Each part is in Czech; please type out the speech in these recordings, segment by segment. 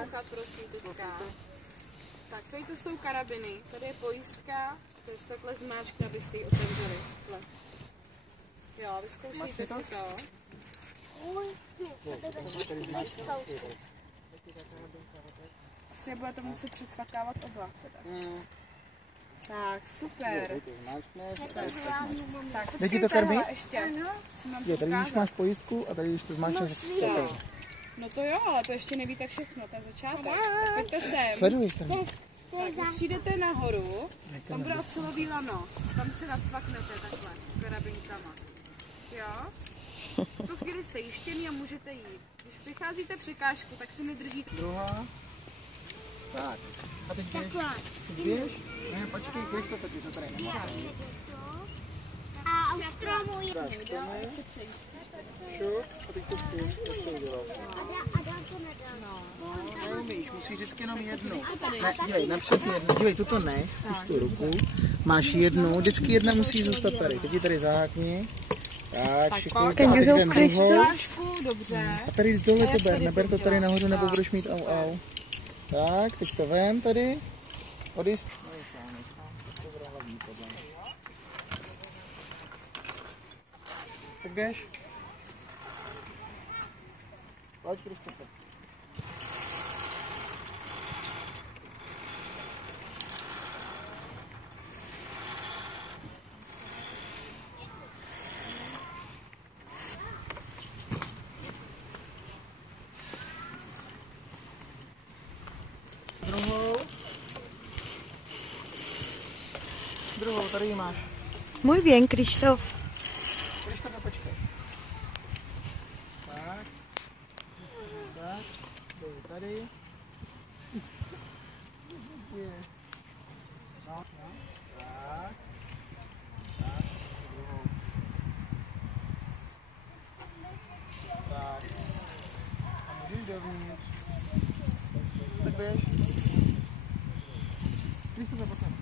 nechat, prosím, teďka. Tak, tady to jsou karabiny, tady je pojistka, to je takhle zmáčkne, abyste ji otevřeli. Takhle. Jo, vyzkoušejte si to. Asi budete muset předsvakávat oba. Tak, super. Tak, Jde ti to krmí? ještě. Jo, tady když máš pojistku a tady když to zmáčneš, tak no to jo, ale to ještě nevíte všechno, to je začátek. Tak pojďte sem. sleduješ tam. Tak, přijdete nahoru, tam bude ocelový lano. Tam si nacvaknete takhle, karabinkama. Jo? V tu chvíli jste jištěný a můžete jít. Když přicházíte překážku, tak si nedržíte. Druhá. Tak. A teď běž. Ne, počkej, Kristofe, ty se tady nemáš. A u stromu je. Šup, a teď to zkus, jak to udělat. A dál to nedá. No, neumíš, musíš vždycky jenom jednu. Ne, dívej, napřed jednu. Dívej, tuto nech, pust tu ruku. Máš jednu, vždycky jedna musí zůstat tady. Teď ji tady zahákni. Tak, šikulka. A teď jdem druhou. Dobře. A tady z dole to ber, neber to tady nahoru, nebo budeš mít au. Tak, teď to vem tady. Odjist. Tak běž. Pojď, Kristofe. Druhou, tady ji máš. Muy bien, Kristof. Kristofe, počkej. Tak. Tak. Tady. No. Tak. Tak. Druhou. Tak. A můžeš dovnitř. Tak běž. Kristofe, pojď sem.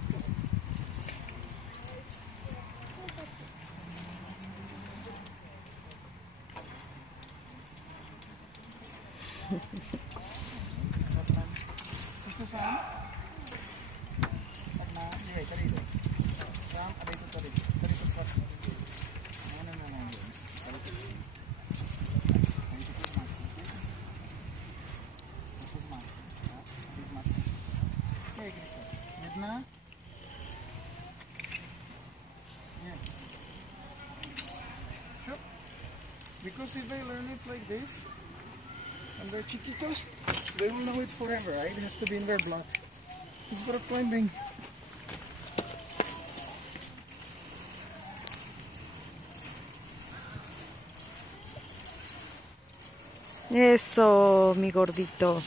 Chceš to sám? Tak ne, dívej, tady jde. Sám a dej to tady. Tady to cvakne. Ne, tady to zmáčkne. Tady to zmáčkne. To zmáčkne. Tady zmáčkne. Dej, Kristof. Jedna. Ne. Šup. Because if they learn it like this, and they're chiquitos, they will know it forever, right? It has to be in their blood. It's for climbing. Eso, mi gordito.